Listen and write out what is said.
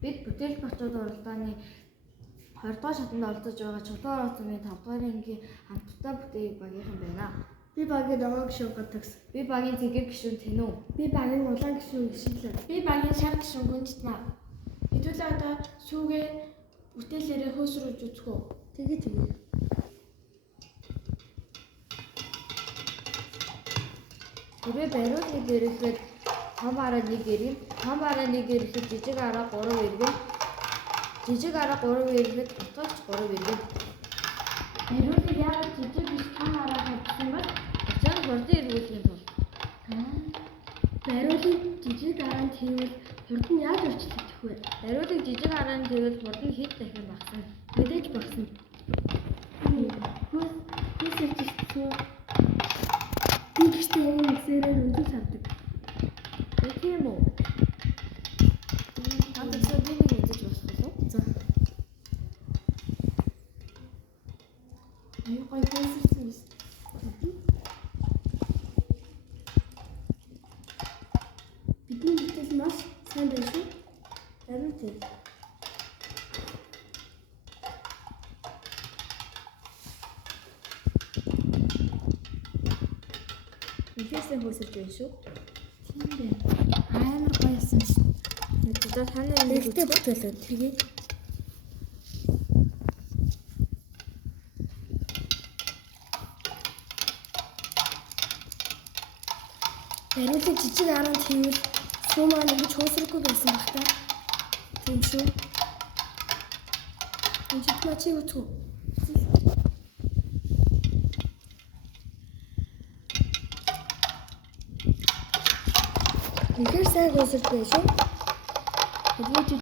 Бид бүтээл бачууд уралдааны 20 дугаар шатанд оролцож байгаа чулуун оролцооны 5 дугаар ангийн хамтдаа бүтээг багийнхан байна. Би багийн ногоон гишүүн Гадагс. Би багийн цэгэр гишүүн Тэнүү. Би багийн улаан гишүүн Шилэн. Би багийн шар гишүүн Гүнжтмаа. Хэдүүлээ одоо сүүгээ бүтээлээрээ хөөсрүүлж үзэх үү? Тэгээ. Хэрвээ бариулыг эрэхэд том араа нэг эргэн, том араа нэг эрэхэд жижиг араа 3 эргэн, жижиг араа 3 эрэхэд утгач 3 эргэн. Бариулыг яагаад жижиг биш том араа тавьсан бэ? Ачаар хурдан эргүүлэхийн тулд. Бариулын жижиг араа нь тэгвэл хурд нь яаж орчлогдох вэ? Бариулыг жижиг араа нь тэгвэл хурд нь хэд дахин багасна. Мэдээж багасна. Хөөс ирчихсэн. Би гişтэй яг нэгсээрээ өндөж авдаг. Тийм үү? Хамтдаа би нэг үзэж болох уу? За. Аюу гой хөөсөрсөн юм. Бидний бүтээл маш сайн байна шүү. Харин тийм. Ихээсээ хөөсөж байна шүү. Тийм дээ. Амар гоёсэн шүү. За танаа нэг Эртээ бүтээлээ тэгээ. Бариулын жижиг араа нь тэгвэл сүү маань ингэж хөөсрөхгүй байсан баг та. Тийм шүү. Гүнжтмаа чи үтгүү. Ихэр сайн хөөсөрч байна шүү.